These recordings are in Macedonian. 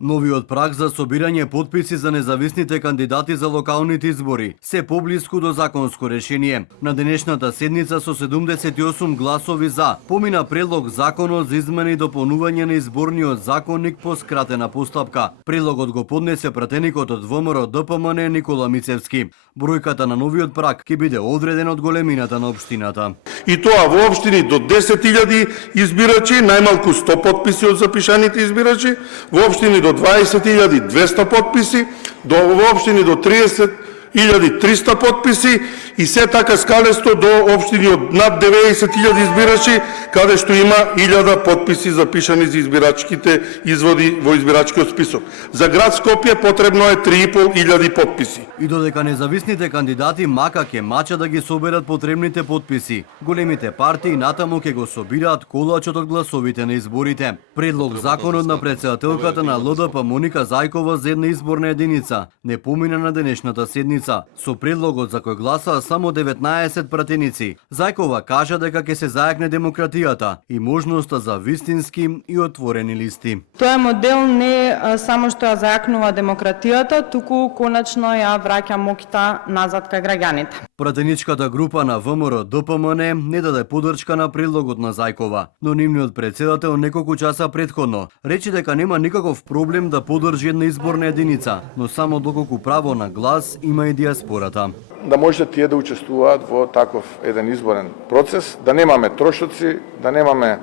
Новиот праг за собирање потписи за независните кандидати за локалните избори се поблиску до законско решение. На денешната седница со 78 гласови за помина предлог законот за измени и дополнување на изборниот законник по скратена постапка. Предлогот го поднесе пратеникот од ВМРО ДПМН Никола Мицевски. Бројката на новиот праг ќе биде одреден од големината на општината. И тоа во општини до 10.000 избирачи, најмалку 100 потписи од запишаните избирачи, во општини до 20.200 потписи, во општини до 30.300 потписи и се така скалесто до општини од над 90.000 избирачи, каде што има 1000 потписи запишани за избирачките изводи во избирачкиот список. За град Скопје потребно е 3.500 потписи. И додека независните кандидати мака ќе мача да ги соберат потребните потписи, големите партии натаму ќе го собираат колачот од гласовите на изборите. Предлог законот на претседателката на ЛДП Моника Зајкова за една изборна единица не помина на денешната седница. Со предлогот за кој гласаа само 19 пратеници, Зајкова кажа дека ќе се зајакне демократијата и можноста за вистински и отворени листи. Тој модел не само што ја зајакнува демократијата, туку конечно ја враќа моќта назад кај граѓаните. Пратеничката група на ВМРО ДПМН не даде подршка на предлогот на Зајкова, но нивниот претседател неколку часа претходно рече дека нема никаков проблем да подржи една изборна единица, но само доколку право на глас има и диаспората. Да може тие да учествуваат во таков еден изборен процес, да немаме трошоци, да немаме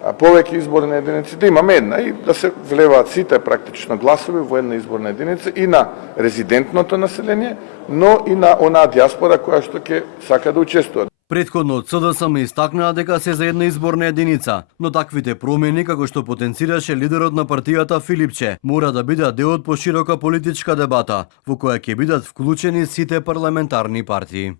повеќе изборни единици, да имаме една и да се влеваат сите практично гласови во една изборна единица и на резидентното население, но и на онаа диаспора која што ќе сака да учествува. Претходно од СДСМ истакнаа дека се за една изборна единица, но таквите промени, како што потенцираше лидерот на партијата Филипче, мора да бидат дел од поширока политичка дебата, во која ќе бидат вклучени сите парламентарни партии.